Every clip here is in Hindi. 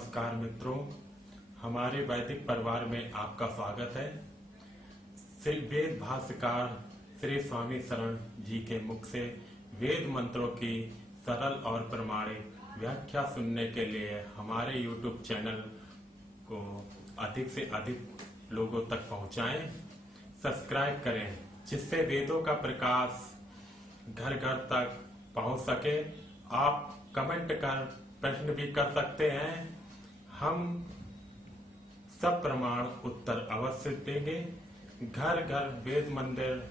नमस्कार मित्रों, हमारे वैदिक परिवार में आपका स्वागत है। श्री वेद भाष्यकार श्री स्वामी शरण जी के मुख से वेद मंत्रों की सरल और प्रमाणिक व्याख्या सुनने के लिए हमारे YouTube चैनल को अधिक से अधिक लोगों तक पहुंचाएं, सब्सक्राइब करें, जिससे वेदों का प्रकाश घर घर तक पहुंच सके। आप कमेंट कर प्रश्न भी कर सकते हैं, हम सब प्रमाण उत्तर अवश्य देंगे। घर घर वेद मंदिर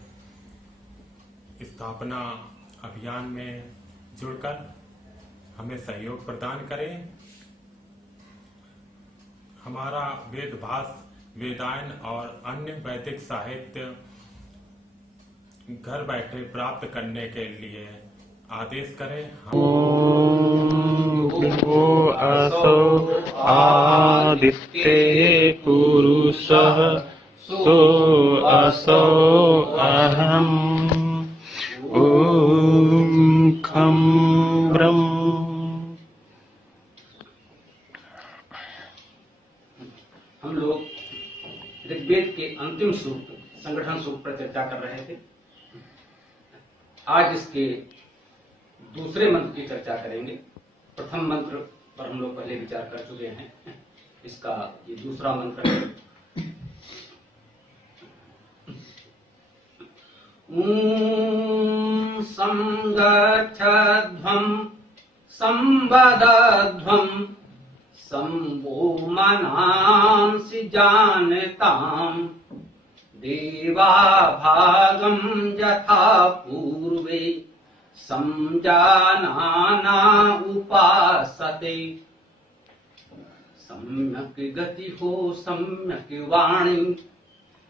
स्थापना अभियान में जुड़कर हमें सहयोग प्रदान करें। हमारा वेद भाष्य, वेदायन और अन्य वैदिक साहित्य घर बैठे प्राप्त करने के लिए आदेश करें। असौ आदित्ये पुरुषः सो असौ अहम् ॐ खं ब्रह्म। हम लोग ऋग्वेद के अंतिम सूक्त संगठन सूक्त पर चर्चा कर रहे थे। आज इसके दूसरे मंत्र की चर्चा करेंगे। प्रथम मंत्र पर हम लोग पहले विचार कर चुके हैं, इसका ये दूसरा मंत्र है। ॐ संगच्छध्वं संवदध्वं संवो मनांसि जानताम् देवा भागं यथा पूर्वे संजानाना उपासते। सम्यक गति हो सम्यक वाणी,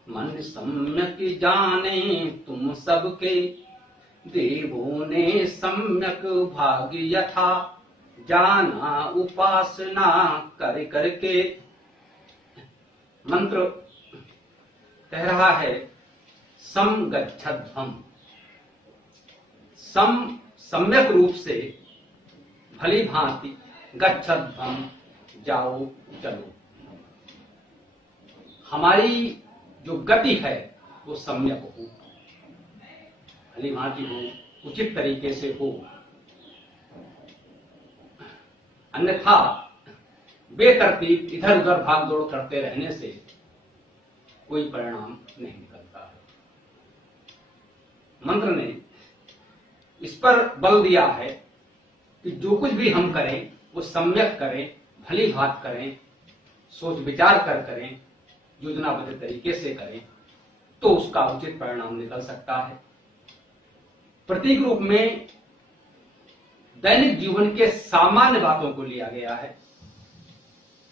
मन सम्यक जाने तुम सबके। देवों ने सम्यक भाग यथा जाना उपासना कर करके। मंत्र कह रहा है समगच्छध्वम्, सम्यक रूप से भली भांति, गच्छध्वम् जाओ चलो। हमारी जो गति है वो सम्यक हो, भली भांति हो, उचित तरीके से हो, अन्यथा बेतरतीब इधर उधर भाग दौड़ करते रहने से कोई परिणाम नहीं निकलता है। मंत्र ने इस पर बल दिया है कि जो कुछ भी हम करें वो सम्यक करें, भली भांति करें, सोच विचार कर करें, योजनाबद्ध तरीके से करें, तो उसका उचित परिणाम निकल सकता है। प्रतीक रूप में दैनिक जीवन के सामान्य बातों को लिया गया है,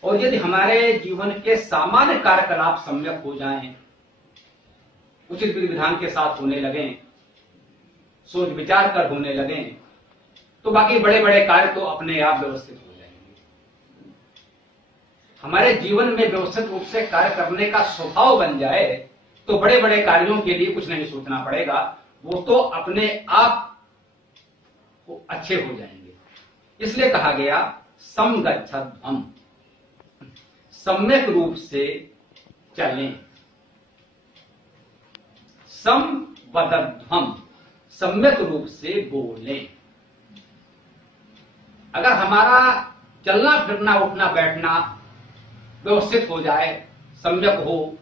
और यदि हमारे जीवन के सामान्य कार्यकलाप सम्यक हो जाएं, उचित विधि विधान के साथ होने लगें, सोच विचार कर होने लगें, तो बाकी बड़े बड़े कार्य तो अपने आप व्यवस्थित हो जाएंगे। हमारे जीवन में व्यवस्थित रूप से कार्य करने का स्वभाव बन जाए तो बड़े बड़े कार्यों के लिए कुछ नहीं सोचना पड़ेगा, वो तो अपने आप अच्छे हो जाएंगे। इसलिए कहा गया समगच्छध्वम्, सम्यक रूप से चलें। संवदध्वम्, सम्यक रूप से बोलें। अगर हमारा चलना फिरना उठना बैठना व्यवस्थित हो जाए, सम्यक हो,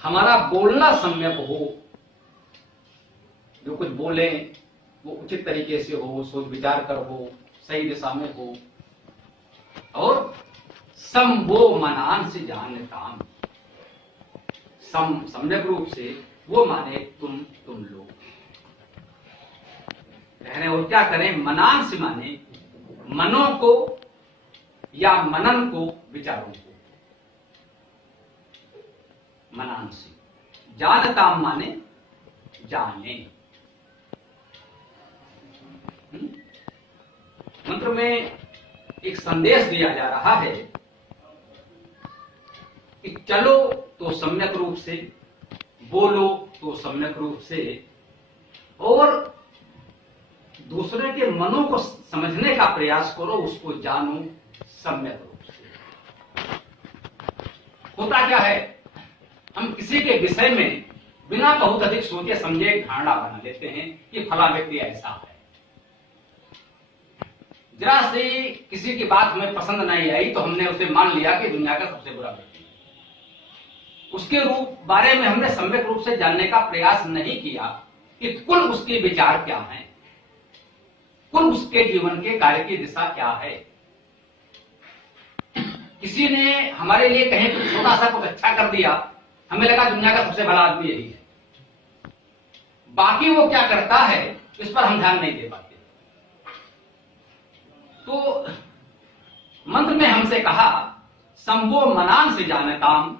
हमारा बोलना सम्यक हो, जो कुछ बोलें वो उचित तरीके से हो, सोच विचार कर हो, सही दिशा में हो, और संवो मनांसि जानताम्, सम्यक रूप से वो माने तुम लोग कहने। और क्या करें? मनांसि माने मनों को या मनन को, विचारों को। मनांसि, जानताम् माने जाने। मंत्र में एक संदेश दिया जा रहा है कि चलो तो सम्यक रूप से, बोलो तो सम्यक रूप से, और दूसरे के मनों को समझने का प्रयास करो, उसको जानो, सम्यक रूप से। होता क्या है, हम किसी के विषय में बिना बहुत अधिक सोचे समझे एक धारणा बना लेते हैं कि फला व्यक्ति ऐसा है। जरा से किसी की बात हमें पसंद नहीं आई तो हमने उसे मान लिया कि दुनिया का सबसे बुरा व्यक्ति है। उसके रूप बारे में हमने सम्यक रूप से जानने का प्रयास नहीं किया कि कुल उसके विचार क्या हैं, कुल उसके जीवन के कार्य की दिशा क्या है। किसी ने हमारे लिए कहीं कुछ छोटा सा कुछ अच्छा कर दिया, हमें लगा दुनिया का सबसे बड़ा आदमी यही है। बाकी वो क्या करता है इस पर हम ध्यान नहीं दे पाते। तो मंत्र में हमसे कहा संभो मनान से जानताम,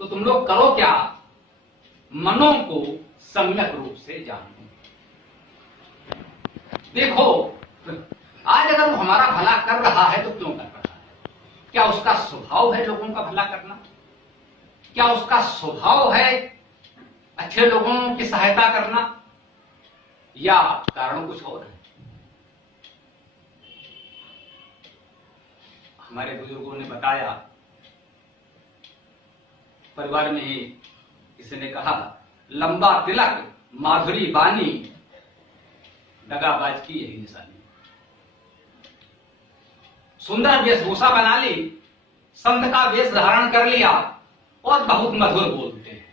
तो तुम लोग करो क्या, मनों को सम्यक रूप से जानो। देखो आज अगर वो हमारा भला कर रहा है तो क्यों कर रहा है? क्या उसका स्वभाव है लोगों का भला करना? क्या उसका स्वभाव है अच्छे लोगों की सहायता करना, या कारण कुछ और है? हमारे बुजुर्गों ने बताया, परिवार में ही किसी ने कहा लंबा तिलक माधुरी बानी, दगाबाज की यही निशानी। सुंदर वेशभूषा बना ली, संत का वेश धारण कर लिया और बहुत मधुर बोलते हैं।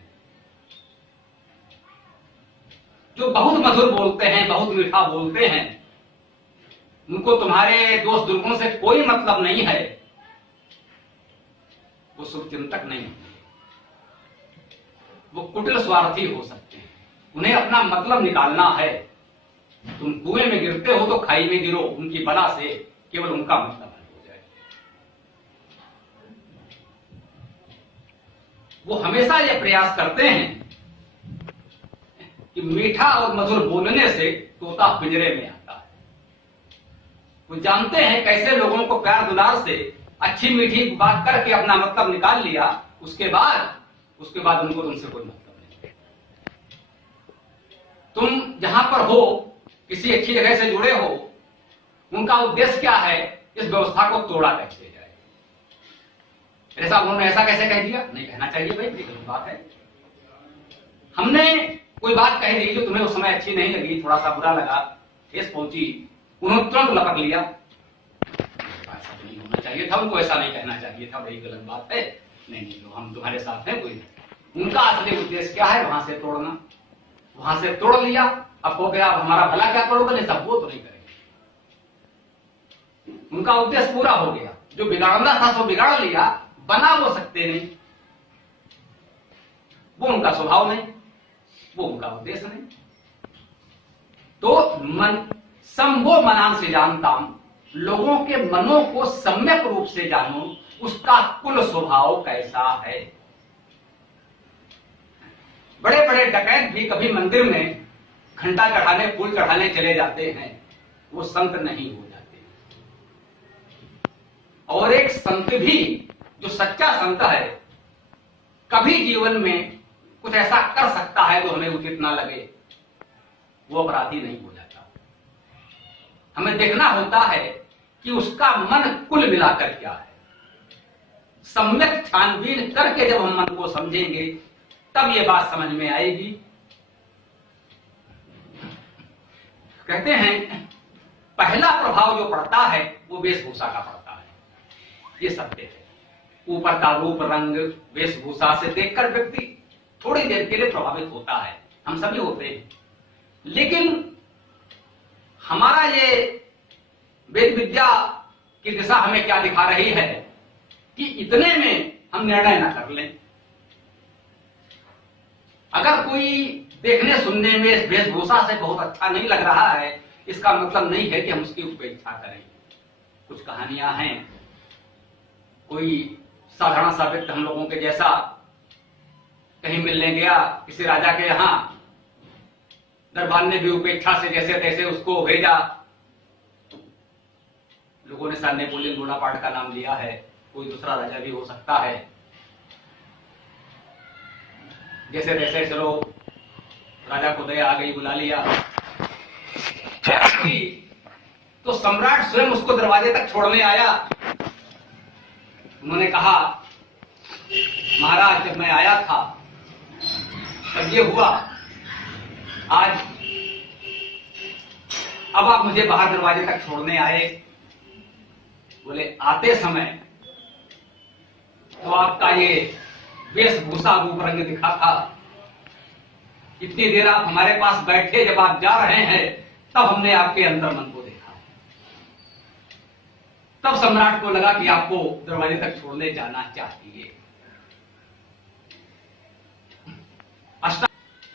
जो बहुत मधुर बोलते हैं, बहुत मीठा बोलते हैं, उनको तुम्हारे दोष दुर्गुणों से कोई मतलब नहीं है, वो शुभ चिंतक नहीं, वो कुटिल स्वार्थी हो सकते हैं। उन्हें अपना मतलब निकालना है। तुम कुएं में गिरते हो तो खाई में गिरो, उनकी बला से केवल उनका मतलब हल हो जाए। वो हमेशा यह प्रयास करते हैं कि मीठा और मधुर बोलने से तोता पिंजरे में आता है। वो जानते हैं कैसे लोगों को प्यार दुलार से अच्छी मीठी बात करके अपना मतलब निकाल लिया, उसके बाद उनको तुमसे कोई मतलब नहीं। तुम जहां पर हो, किसी अच्छी जगह से जुड़े हो, उनका उद्देश्य क्या है, इस व्यवस्था को तोड़ा कैसे जाए। ऐसा उन्होंने ऐसा कैसे कह दिया, नहीं कहना चाहिए भाई, ये गलत बात है। हमने कोई बात कह दी जो तुम्हें उस समय अच्छी नहीं लगी, थोड़ा सा बुरा लगा, ठेस पहुंची, उन्होंने तुरंत लपक लिया, ऐसा नहीं होना चाहिए था, उनको ऐसा नहीं कहना चाहिए था, वही गलत बात है, नहीं हम तुम्हारे साथ हैं, कोई नहीं। उनका असली उद्देश्य क्या है, वहां से तोड़ना। वहां से तोड़ लिया, अब हो गया, अब हमारा भला क्या तोड़ोगे, नहीं सब वो तो नहीं करेंगे। उनका उद्देश्य पूरा हो गया, जो बिगाड़ना था सो बिगाड़ लिया, बना वो सकते नहीं, वो उनका स्वभाव नहीं, वो उनका उद्देश्य नहीं। तो मन संभो मनान से जानताम, लोगों के मनों को सम्यक रूप से जानो, उसका कुल स्वभाव कैसा है। बड़े बड़े डकैत भी कभी मंदिर में घंटा चढ़ाने, फूल चढ़ाने चले जाते हैं, वो संत नहीं हो जाते। और एक संत भी जो सच्चा संत है, कभी जीवन में कुछ ऐसा कर सकता है तो हमें उचित ना लगे, वो अपराधी नहीं हो जाता। हमें देखना होता है कि उसका मन कुल मिलाकर क्या है। सम्यक छानबीन करके जब हम मन को समझेंगे तब ये बात समझ में आएगी। कहते हैं पहला प्रभाव जो पड़ता है वो वेशभूषा का पड़ता है, ये सत्य है। ऊपर का रूप रंग वेशभूषा से देखकर व्यक्ति थोड़ी देर के लिए प्रभावित होता है, हम सभी होते हैं। लेकिन हमारा ये वेद विद्या की दिशा हमें क्या दिखा रही है कि इतने में हम निर्णय ना कर लें। अगर कोई देखने सुनने में वेशभूषा से बहुत अच्छा नहीं लग रहा है, इसका मतलब नहीं है कि हम उसकी उपेक्षा करें। कुछ कहानियां हैं, कोई साधारण सा व्यक्ति हम लोगों के जैसा कहीं मिलने गया किसी राजा के यहां, दरबार ने भी उपेक्षा से जैसे तैसे उसको भेजा। लोगों ने सर नेपोलियन बोनापार्ट का नाम लिया है, कोई दूसरा राजा भी हो सकता है। जैसे तैसे चलो राजा को दया आ गई, बुला लिया। तो सम्राट स्वयं उसको दरवाजे तक छोड़ने आया, उन्होंने कहा, महाराज जब मैं आया था तब ये हुआ, आज अब आप मुझे बाहर दरवाजे तक छोड़ने आए। बोले आते समय तो आपका ये वेशभूषा रूप रंग दिखा था, इतनी देर आप हमारे पास बैठे, जब आप जा रहे हैं तब हमने आपके अंतर मन को देखा। तब सम्राट को लगा कि आपको दरवाजे तक छोड़ने जाना चाहिए।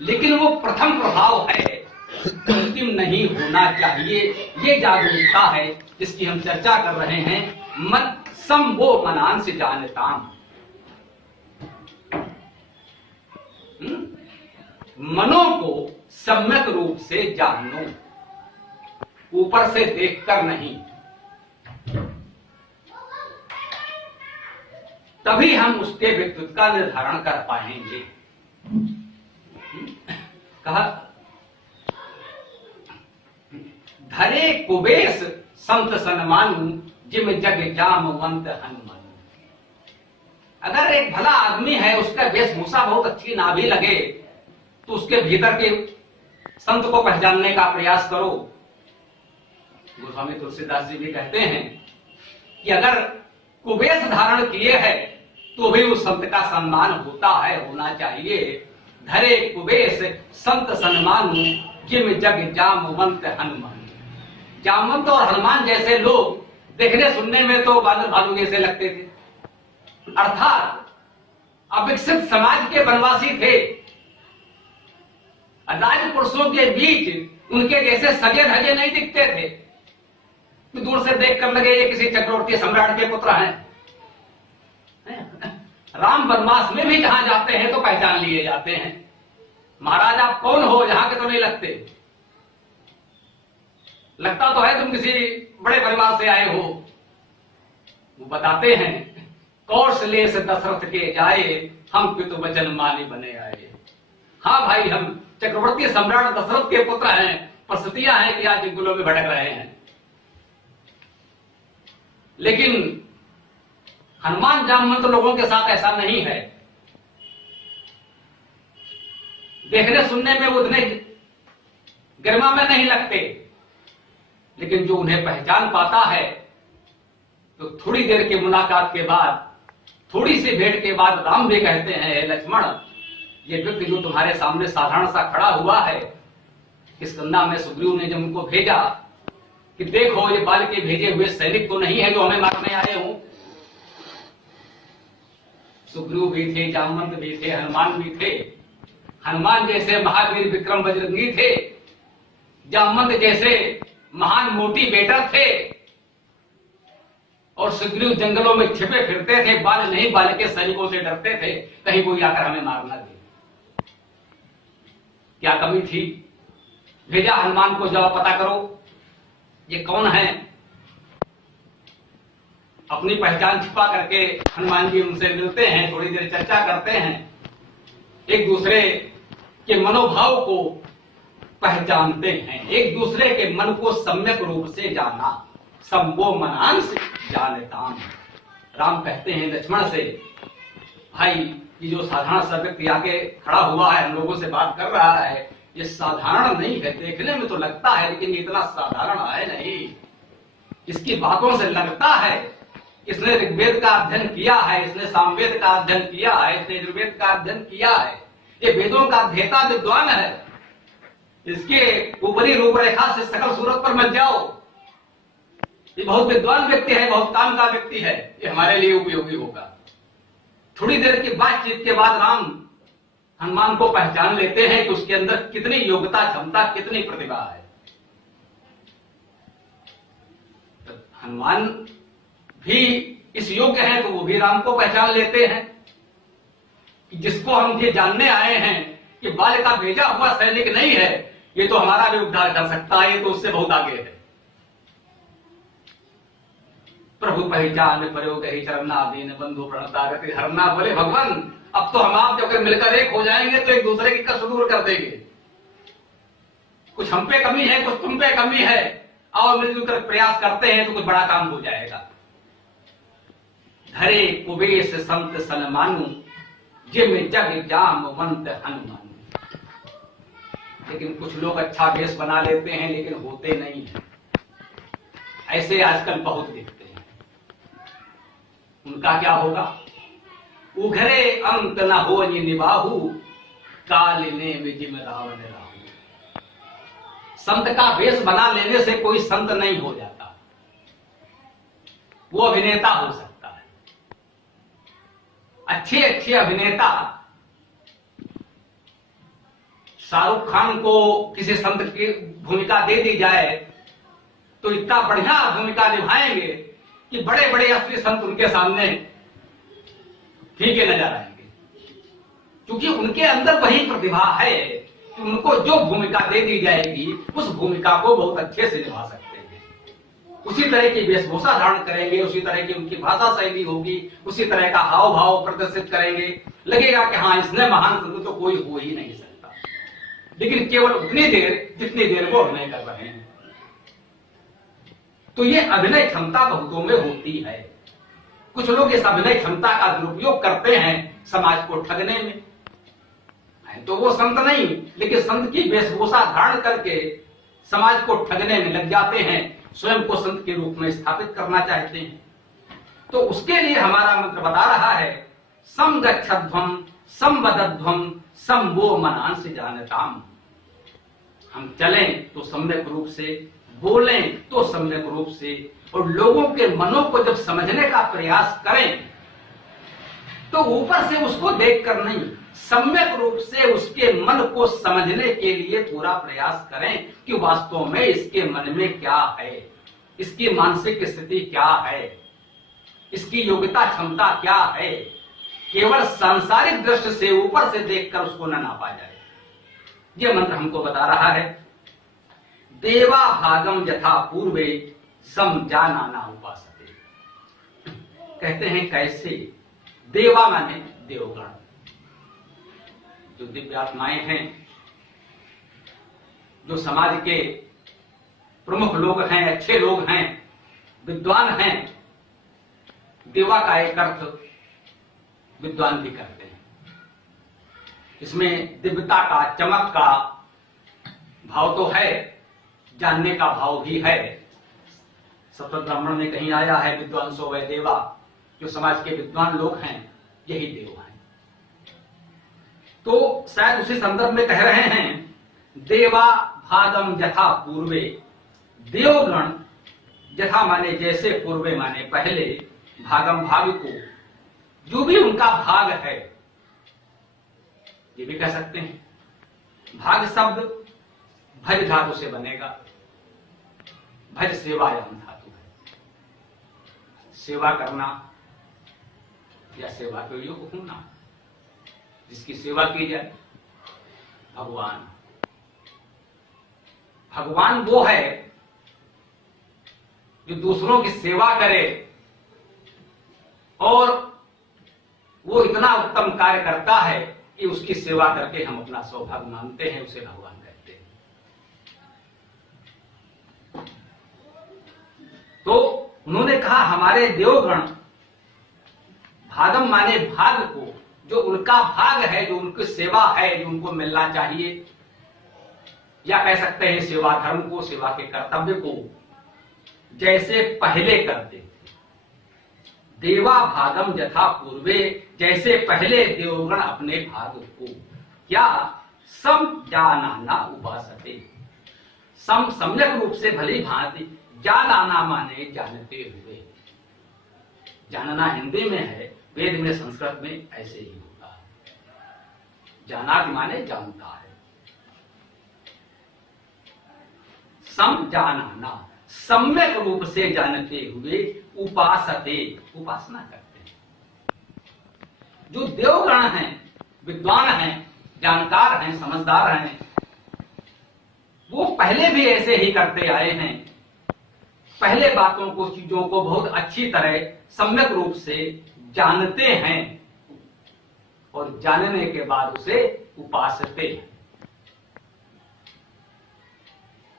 लेकिन वो प्रथम प्रभाव है, अंतिम नहीं होना चाहिए। ये जागरूकता है जिसकी हम चर्चा कर रहे हैं। मन सम वो मनांस जानताम, मनों को सम्यक रूप से जानो, ऊपर से देखकर नहीं। तभी हम उसके व्यक्तित्व का निर्धारण कर पाएंगे। कहा, धरे कुबेश संत सन्मानु, जिम जग जामवंत हनुमान। अगर एक भला आदमी है, उसका वेशभूषा बहुत अच्छी ना भी लगे, तो उसके भीतर के संत को पहचानने का प्रयास करो। गोस्वामी तुलसीदास जी भी कहते हैं कि अगर कुबेश धारण किए है तो भी उस संत का सम्मान होता है, होना चाहिए। धरे कुबेश संत सन्मानु, जिम जग जामवंत हनुमान। जामवंत और हनुमान जैसे लोग देखने सुनने में तो बादल भालू जैसे लगते थे, अर्थात अविकसित समाज के वनवासी थे। राजपुरुषों के बीच उनके जैसे सजे धजे नहीं दिखते थे कि दूर से देखकर लगे ये किसी चक्रवर्ती सम्राट के पुत्र हैं। राम वनवास में भी जहां जाते हैं तो पहचान लिए जाते हैं। महाराज आप कौन हो, यहां के तो नहीं लगते, लगता तो है तुम किसी बड़े परिवार से आए हो। वो बताते हैं, कौशले से दशरथ के जाए, हम पितु वचन माने बने आए। हाँ भाई, हम चक्रवर्ती सम्राट दशरथ के पुत्र हैं, परिस्थितियां हैं कि आज जंगलों में भटक रहे हैं। लेकिन हनुमान जामवंत लोगों के साथ ऐसा नहीं है। देखने सुनने में वो उतने गरिमा में नहीं लगते, लेकिन जो उन्हें पहचान पाता है तो थोड़ी देर की मुलाकात के बाद, थोड़ी सी भेंट के बाद राम भी कहते हैं, लक्ष्मण ये व्यक्ति जो तुम्हारे सामने साधारण सा खड़ा हुआ है, इस कन्या में सुग्रीव ने जब उनको भेजा कि देखो ये बाल के भेजे हुए सैनिक तो नहीं है जो हमें मारने आए हों। सुग्रीव भी थे, जामवंत भी थे, हनुमान भी थे। हनुमान जैसे महावीर विक्रम बजरंगी थे, जामवंत जैसे महान मोटी बेटर थे, और सुग्रीव जंगलों में छिपे फिरते थे, बाल नहीं बाल के सैनिकों से डरते थे, कहीं कोई आकर हमें मारना दे। क्या कमी थी? भेजा हनुमान को, जाओ पता करो ये कौन है। अपनी पहचान छिपा करके हनुमान जी उनसे मिलते हैं, थोड़ी देर चर्चा करते हैं, एक दूसरे के मनोभाव को पहचानते हैं, एक दूसरे के मन को सम्यक रूप से जाना। संभो मनांस जानताम। राम कहते हैं लक्ष्मण से, भाई ये जो साधारण सा व्यक्ति आके खड़ा हुआ है, हम लोगों से बात कर रहा है, ये साधारण नहीं है। देखने में तो लगता है लेकिन ये इतना साधारण है नहीं। इसकी बातों से लगता है इसने ऋग्वेद का अध्ययन किया है, इसने सामवेद का अध्ययन किया है, इसने यजुर्वेद का अध्ययन किया है, ये वेदों का अध्येता विद्वान है। इसके ऊपरी रूपरेखा से सकल सूरत पर मत जाओ, ये बहुत विद्वान व्यक्ति है, बहुत काम का व्यक्ति है, ये हमारे लिए उपयोगी होगा। थोड़ी देर की बातचीत के बाद राम हनुमान को पहचान लेते हैं कि उसके अंदर कितनी योग्यता, क्षमता, कितनी प्रतिभा है। तो हनुमान भी इस योग्य हैं तो वो भी राम को पहचान लेते हैं कि जिसको हम ये जानने आए हैं कि बाल का भेजा हुआ सैनिक नहीं है, ये तो हमारा भी उद्धार कर सकता है, ये तो उससे बहुत आगे है। प्रभु पहचान प्रयोग ही चरना दीन बंधु प्रणतागति हरना। बोले भगवान अब तो हम आप जब मिलकर एक हो जाएंगे तो एक दूसरे की कष्ट दूर कर देंगे। कुछ हम पे कमी है, कुछ तुम पे कमी है, और मिलजुल कर प्रयास करते हैं तो कुछ बड़ा काम हो जाएगा। धरे कुबेश संत सनमानु, जिम जग जामवंत हनुमानु। लेकिन कुछ लोग अच्छा वेश बना लेते हैं लेकिन होते नहीं हैं। ऐसे आजकल बहुत दिखते हैं। उनका क्या होगा? उघरे अंत न हो निबाहु, काल ने विजिम रावण राहु। संत का वेश बना लेने से कोई संत नहीं हो जाता, वो अभिनेता हो सकता है। अच्छे अच्छे अभिनेता, शाहरुख खान को किसी संत की भूमिका दे दी जाए तो इतना बढ़िया भूमिका निभाएंगे कि बड़े बड़े असली संत उनके सामने फीके नजर आएंगे, क्योंकि उनके अंदर वही प्रतिभा है कि उनको जो भूमिका दे दी जाएगी उस भूमिका को बहुत अच्छे से निभा सकते हैं। उसी तरह की वेशभूषा धारण करेंगे, उसी तरह की उनकी भाषा शैली होगी, उसी तरह का हाव भाव प्रदर्शित करेंगे, लगेगा कि हाँ इसने महान संत तो कोई हो ही नहीं सकता। लेकिन केवल उतनी देर जितनी देर वो अभिनय कर रहे हैं। तो ये अभिनय क्षमता बहुतों में होती है। कुछ लोग इस अभिनय क्षमता का दुरुपयोग करते हैं समाज को ठगने में। तो वो संत नहीं, लेकिन संत की वेशभूषा धारण करके समाज को ठगने में लग जाते हैं, स्वयं को संत के रूप में स्थापित करना चाहते हैं। तो उसके लिए हमारा मंत्र बता रहा है, सम गच्छध्वम सम वदध्वम सम वो मनांस जानताम। हम चलें तो सम्यक रूप से, बोलें तो सम्यक रूप से, और लोगों के मनों को जब समझने का प्रयास करें तो ऊपर से उसको देखकर नहीं, सम्यक रूप से उसके मन को समझने के लिए पूरा प्रयास करें कि वास्तव में इसके मन में क्या है, इसकी मानसिक स्थिति क्या है, इसकी योग्यता क्षमता क्या है। केवल सांसारिक दृष्टि से ऊपर से देखकर उसको न नापा जाए। यह मंत्र हमको बता रहा है, देवा भागम यथा पूर्वे सम जाना ना उपासते। कहते हैं कैसे? देवा माने देवगण, जो दिव्य आत्माएं हैं, जो समाज के प्रमुख लोग हैं, अच्छे लोग हैं, विद्वान हैं। देवा का एक अर्थ विद्वान भी करते हैं। इसमें दिव्यता का, चमक का भाव तो है, जानने का भाव भी है। सप्त ब्राह्मण में कहीं आया है, विद्वान सो वै देवा। जो समाज के विद्वान लोग हैं यही देव हैं। तो शायद उसी संदर्भ में कह रहे हैं, देवा भागम यथा पूर्वे, देवगण यथा माने जैसे, पूर्वे माने पहले, भागम भाग को, जो भी उनका भाग है, ये भी कह सकते हैं। भाग शब्द भज धातु से बनेगा। भज सेवायाम धातु है, सेवा करना या सेवा के योग होना। जिसकी सेवा की जाए, भगवान। भगवान वो है जो दूसरों की सेवा करे, और वो इतना उत्तम कार्य करता है कि उसकी सेवा करके हम अपना सौभाग्य मानते हैं, उसे भगवान कहते हैं। तो उन्होंने कहा हमारे देवगण, भागम माने भाग को, जो उनका भाग है, जो उनकी सेवा है, जो उनको मिलना चाहिए, या कह सकते हैं सेवा धर्म को, सेवा के कर्तव्य को जैसे पहले करते थे। देवा भागम यथा पूर्वे, जैसे पहले देवगण अपने भाग को क्या सम जानाना उपासते। सम सम्यक रूप से भली भांति, जानाना माने जानते हुए। जानना हिंदी में है, वेद में संस्कृत में ऐसे ही होता है। जाना माने जानता है। सम जानाना, सम्यक रूप से जानते हुए, उपासते, उपासना करते हैं। जो देवगण हैं, विद्वान हैं, जानकार हैं, समझदार हैं, वो पहले भी ऐसे ही करते आए हैं। पहले बातों को, चीजों को बहुत अच्छी तरह सम्यक रूप से जानते हैं, और जानने के बाद उसे उपासते हैं।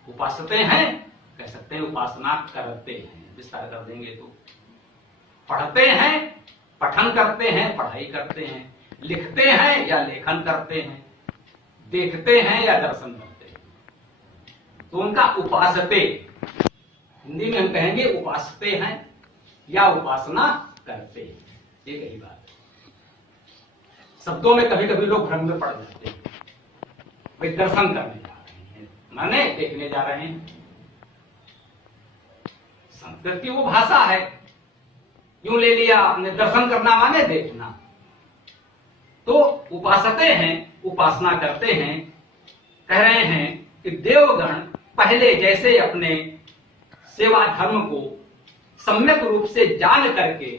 उपासते हैं कह सकते हैं, उपासना करते हैं, विस्तार कर देंगे तो। पढ़ते हैं, पठन करते हैं, पढ़ाई करते हैं, लिखते हैं या लेखन करते हैं, देखते हैं या दर्शन करते हैं, तो उनका उपासते, हिंदी में हम कहेंगे उपासते हैं या उपासना करते हैं। ये कही बात है। शब्दों में कभी कभी लोग भ्रम में पड़ जाते हैं। वे दर्शन करने जा रहे हैं, माने देखने जा रहे हैं। संस्कृत की वो भाषा है, यूं ले लिया आपने, दर्शन करना माने देखना। तो उपासते हैं, उपासना करते हैं। कह रहे हैं कि देवगण पहले जैसे अपने सेवा धर्म को सम्यक रूप से जान करके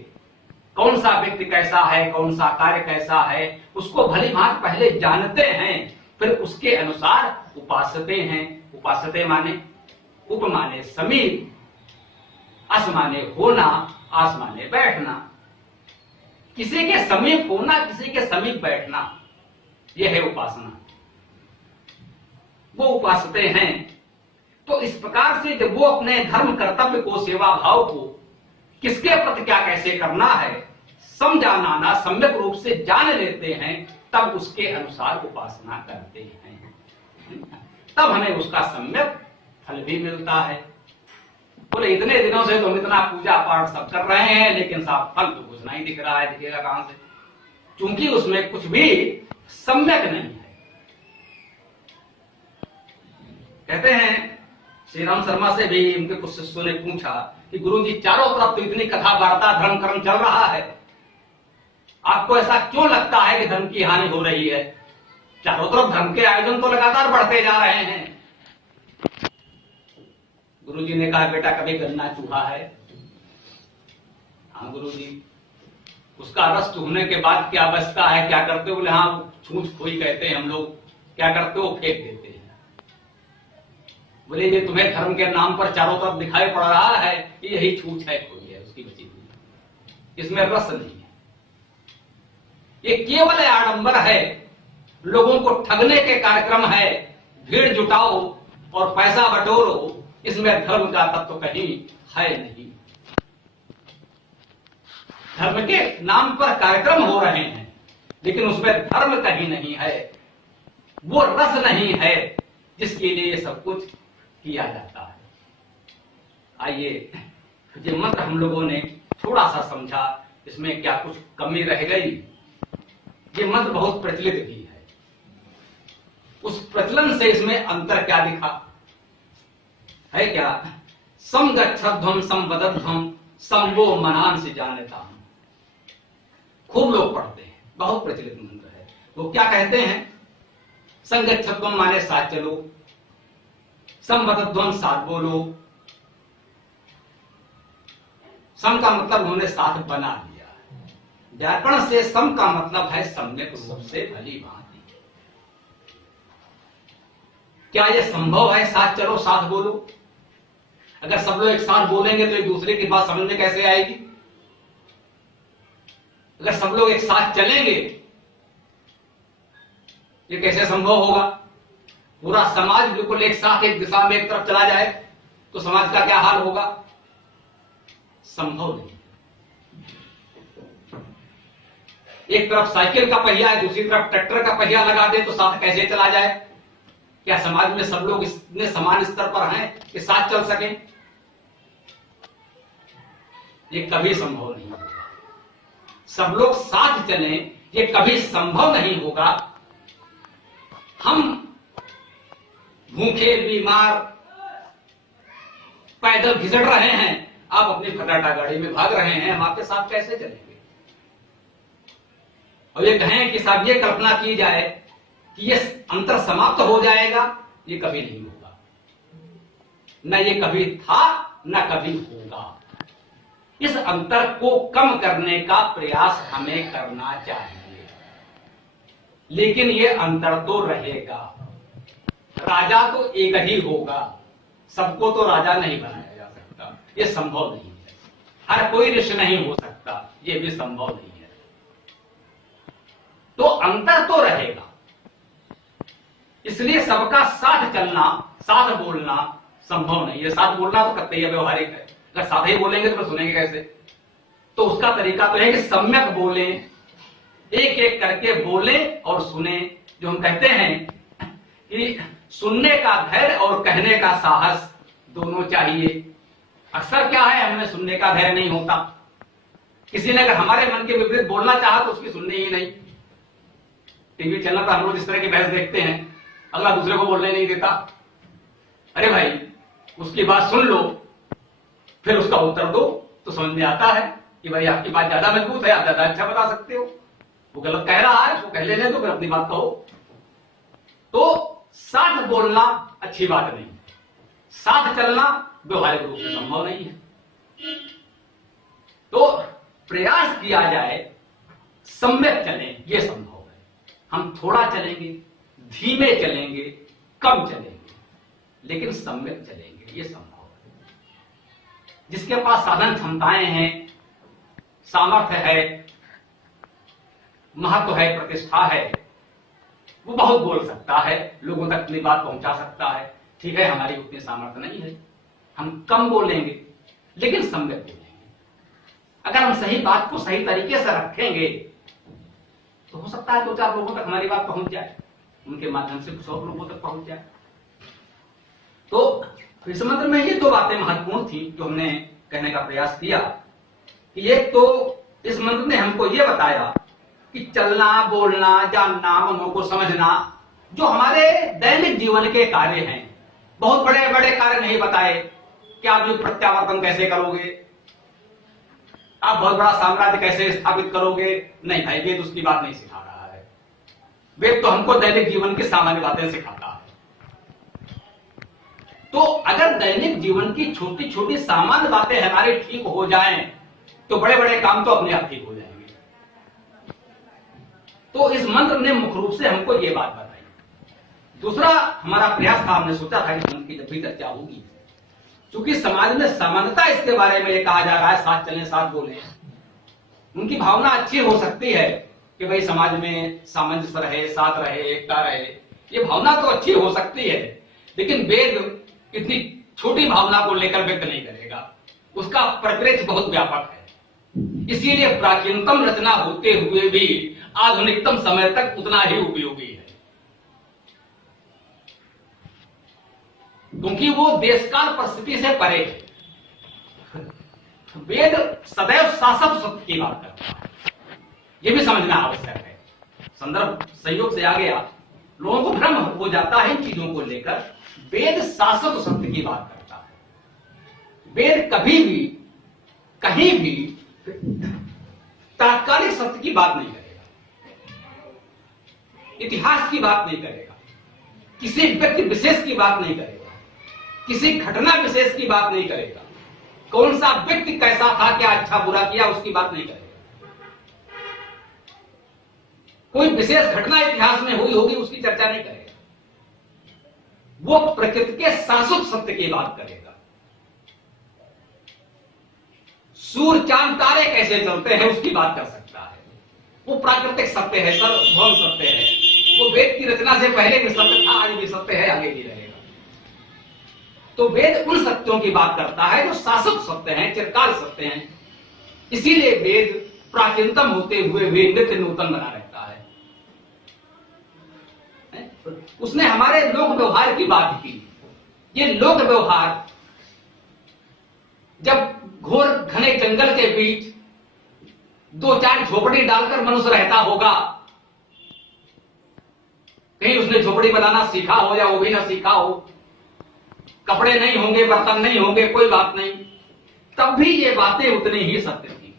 कौन सा व्यक्ति कैसा है, कौन सा कार्य कैसा है, उसको भली भांति पहले जानते हैं, फिर उसके अनुसार उपासते हैं। उपासते माने उप माने समीप, अस माने होना, आस माने बैठना। किसी के समीप होना, किसी के समीप बैठना, यह है उपासना। वो उपासते हैं। तो इस प्रकार से जब वो अपने धर्म कर्तव्य को, सेवा भाव को किसके प्रति क्या कैसे करना है समझाना, सम्यक रूप से जान लेते हैं, तब उसके अनुसार उपासना करते हैं। तब हमें उसका सम्यक फल भी मिलता है। बोले इतने दिनों से तुम इतना पूजा पाठ सब कर रहे हैं, लेकिन साफ फल तो कुछ नहीं दिख रहा है। दिखेगा कहां से? क्योंकि उसमें कुछ भी सम्यक नहीं है। कहते हैं श्री राम शर्मा से भी उनके कुछ शिष्यों ने पूछा कि गुरुजी चारों तरफ तो इतनी कथा वार्ता धर्म कर्म चल रहा है, आपको ऐसा क्यों लगता है कि धर्म की हानि हो रही है? चारों तरफ धर्म के आयोजन तो लगातार बढ़ते जा रहे हैं। गुरुजी ने कहा बेटा कभी गन्ना चूहा है? हाँ गुरुजी। उसका रस चूहने के बाद क्या बचता है, क्या करते हो? बोले हाँ छूछ खोई कहते हैं हम लोग। क्या करते हो? फेंक देते हैं। बोले ये तुम्हें धर्म के नाम पर चारों तरफ दिखाई पड़ रहा है, यही छूछ है, खोई है उसकी बची हुई, इसमें रस नहीं है। ये केवल आडंबर है, लोगों को ठगने के कार्यक्रम है, भीड़ जुटाओ और पैसा बटोरो, इसमें धर्म का तत्व कहीं है नहीं। धर्म के नाम पर कार्यक्रम हो रहे हैं, लेकिन उसमें धर्म कहीं नहीं है, वो रस नहीं है जिसके लिए ये सब कुछ किया जाता है। आइए ये मंत्र हम लोगों ने थोड़ा सा समझा, इसमें क्या कुछ कमी रह गई? ये मंत्र बहुत प्रचलित भी है, उस प्रचलन से इसमें अंतर क्या दिखा है? क्या समगच्छध्वम संवदध्वम संवो मनान से जानता। खूब लोग पढ़ते हैं, बहुत प्रचलित मंत्र है। वो क्या कहते हैं? संगच्छध्वम माने साथ चलो, संवदध्वम साथ बोलो। सम का मतलब उन्होंने साथ बना लिया है। व्याकरण से सम का मतलब है सम्यक रूप से, भली भांति। क्या यह संभव है साथ चलो साथ बोलो? अगर सब लोग एक साथ बोलेंगे तो एक दूसरे की बात समझ में कैसे आएगी? अगर सब लोग एक साथ चलेंगे ये कैसे संभव होगा? पूरा समाज बिल्कुल एक साथ एक दिशा में एक तरफ चला जाए तो समाज का क्या हाल होगा? संभव नहीं। एक तरफ साइकिल का पहिया है, दूसरी तरफ ट्रैक्टर का पहिया लगा दे तो साथ कैसे चला जाए? क्या समाज में सब लोग इतने समान स्तर पर हैं कि साथ चल सकें? ये कभी संभव नहीं होगा। सब लोग साथ चलें ये कभी संभव नहीं होगा। हम भूखे बीमार पैदल घिसट रहे हैं, आप अपनी फटाटा गाड़ी में भाग रहे हैं, हम आपके साथ कैसे चलेंगे? और ये कहें कि साहब ये कल्पना की जाए कि ये अंतर समाप्त हो जाएगा, ये कभी नहीं होगा। न ये कभी था न कभी होगा। इस अंतर को कम करने का प्रयास हमें करना चाहिए, लेकिन ये अंतर तो रहेगा। राजा तो एक ही होगा, सबको तो राजा नहीं बनाया जा सकता, ये संभव नहीं है। हर कोई ऋषि नहीं हो सकता, ये भी संभव नहीं है। तो अंतर तो रहेगा, इसलिए सबका साथ चलना, साथ बोलना संभव नहीं है। साथ बोलना तो कतई व्यवहारिक है, अगर साथ ही बोलेंगे तो सुनेंगे कैसे? तो उसका तरीका तो है कि सम्यक बोले, एक एक करके बोले और सुने। जो हम कहते हैं कि सुनने का धैर्य और कहने का साहस दोनों चाहिए। अक्सर क्या है, हमें सुनने का धैर्य नहीं होता। किसी ने अगर हमारे मन के विपरीत बोलना चाहा तो उसकी सुननी ही नहीं। टीवी चैनल पर हम लोग इस तरह की बहस देखते हैं, अगला दूसरे को बोलने नहीं देता। अरे भाई, उसकी बात सुन लो, फिर उसका उत्तर दो, तो समझ में आता है कि भाई आपकी बात ज्यादा मजबूत है, आप ज्यादा अच्छा बता सकते हो। वो गलत कह रहा है, उसको कह लेने दो, फिर अपनी बात कहो। तो साथ बोलना अच्छी बात नहीं, साथ चलना व्यवहारिक रूप से संभव नहीं है। तो प्रयास किया जाए सम्यक चलें, ये संभव है। हम थोड़ा चलेंगे, धीमे चलेंगे, कम चलेंगे, लेकिन सम्यक चलेंगे, ये संभव है। जिसके पास साधन क्षमताएं हैं, सामर्थ्य है, महत्व है, प्रतिष्ठा है, वो बहुत बोल सकता है, लोगों तक अपनी बात पहुंचा सकता है। ठीक है, हमारी उतनी सामर्थ्य नहीं है, हम कम बोलेंगे लेकिन सम्यक बोलेंगे। अगर हम सही बात को सही तरीके से रखेंगे तो हो सकता है 2-4 लोगों तक हमारी बात पहुंच जाए, उनके माध्यम से 100 लोगों तक पहुंच जाए। तो इस मंत्र में ये 2 बातें महत्वपूर्ण थी जो हमने कहने का प्रयास किया कि एक तो इस मंत्र ने हमको ये बताया कि चलना, बोलना, जानना, मनों को समझना, जो हमारे दैनिक जीवन के कार्य हैं, बहुत बड़े बड़े कार्य नहीं बताए कि आप युग प्रत्यावर्तन कैसे करोगे, आप बहुत बड़ा साम्राज्य कैसे स्थापित करोगे। नहीं भाई, वेद उसकी बात नहीं सिखा रहा है। वेद तो हमको दैनिक जीवन की सामान्य बातें सिखाता है। तो अगर दैनिक जीवन की छोटी छोटी सामान्य बातें हमारी ठीक हो जाएं, तो बड़े बड़े काम तो अपने आप ठीक हो जाएंगे। तो इस मंत्र ने मुख्य रूप से हमको ये बात बताई। दूसरा हमारा प्रयास था, हमने सोचा था कि मंत्र की जब भी चर्चा होगी, क्योंकि समाज में सामान्यता इसके बारे में ये कहा जा रहा है, साथ चलें, साथ बोलें। उनकी भावना अच्छी हो सकती है कि भाई समाज में सामंजस्य रहे, साथ रहे, एकता रहे, ये भावना तो अच्छी हो सकती है, लेकिन वेद इतनी छोटी भावना को लेकर व्यक्त नहीं करेगा। उसका परिप्रेक्ष्य बहुत व्यापक है, इसीलिए प्राचीनतम रचना होते हुए भी आधुनिकतम समय तक उतना ही उपयोगी है, क्योंकि वो देशकाल परिस्थिति से परे है। वेद सदैव शाश्वत सत्य की बात करता है, यह भी समझना आवश्यक है। संदर्भ संयोग से आ गया, लोगों को भ्रम हो जाता है इन चीजों को लेकर। वेद शाश्वत सत्य की बात करता है। वेद कभी भी कहीं भी तात्कालिक सत्य की बात नहीं करेगा, इतिहास की बात नहीं करेगा, किसी व्यक्ति विशेष की बात नहीं करेगा, किसी घटना विशेष की बात नहीं करेगा, कौन सा व्यक्ति कैसा था, क्या अच्छा बुरा किया, उसकी बात नहीं करेगा। कोई विशेष घटना इतिहास में हुई होगी, उसकी चर्चा नहीं करेगा। वो प्रकृति के शाश्वत सत्य की बात करेगा। सूर्य, चांद, तारे कैसे चलते हैं, उसकी बात कर सकता है। वो प्राकृतिक सत्य है, सर्वभौम सत्य है। वो वेद की रचना से पहले भी सत्य था, आज भी सत्य है, आगे भी रहेगा। तो वेद उन सत्यों की बात करता है जो शाश्वत सत्य हैं, चिरकाल सत्य हैं। इसीलिए वेद प्राचीनतम होते हुए भी नित्य नूतन बना रहता है। उसने हमारे लोक व्यवहार की बात की। ये लोक व्यवहार, जब घोर घने जंगल के बीच 2-4 झोपड़ी डालकर मनुष्य रहता होगा, कहीं उसने झोपड़ी बनाना सीखा हो या वो भी ना सीखा हो, कपड़े नहीं होंगे, बर्तन नहीं होंगे, कोई बात नहीं, तब भी ये बातें उतनी ही सत्य थी।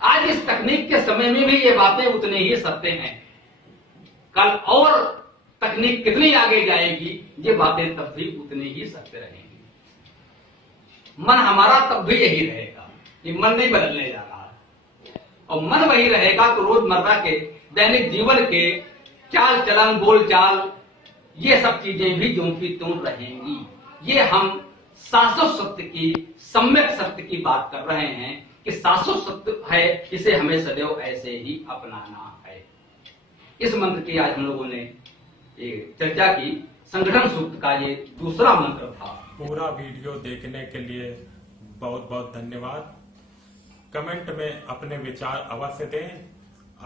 आज इस तकनीक के समय में भी ये बातें उतनी ही सत्य हैं। कल और तकनीक कितनी आगे जाएगी, ये बातें तब भी उतनी ही सत्य रहेंगी। मन हमारा तब भी यही रहेगा, ये मन नहीं बदलने जा रहा है। और मन वही रहेगा तो रोजमर्रा के दैनिक जीवन के चाल चलन, बोल चाल, ये सब चीजें भी ज्यों की त्यों रहेंगी। ये हम शाश्वत सत्य की, सम्यक सत्य की बात कर रहे हैं कि शाश्वत सत्य है, इसे हमें सदैव ऐसे ही अपनाना है। इस मंत्र की आज हम लोगों ने चर्चा की। संगठन सूक्त का ये दूसरा मंत्र था। पूरा वीडियो देखने के लिए बहुत बहुत धन्यवाद। कमेंट में अपने विचार अवश्य दें।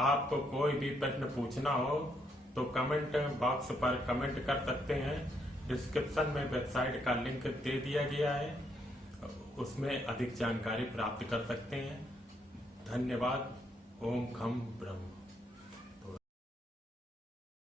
आपको कोई भी प्रश्न पूछना हो तो कमेंट बॉक्स पर कमेंट कर सकते हैं। डिस्क्रिप्शन में वेबसाइट का लिंक दे दिया गया है, उसमें अधिक जानकारी प्राप्त कर सकते हैं। धन्यवाद। ओम खम ब्रह्म।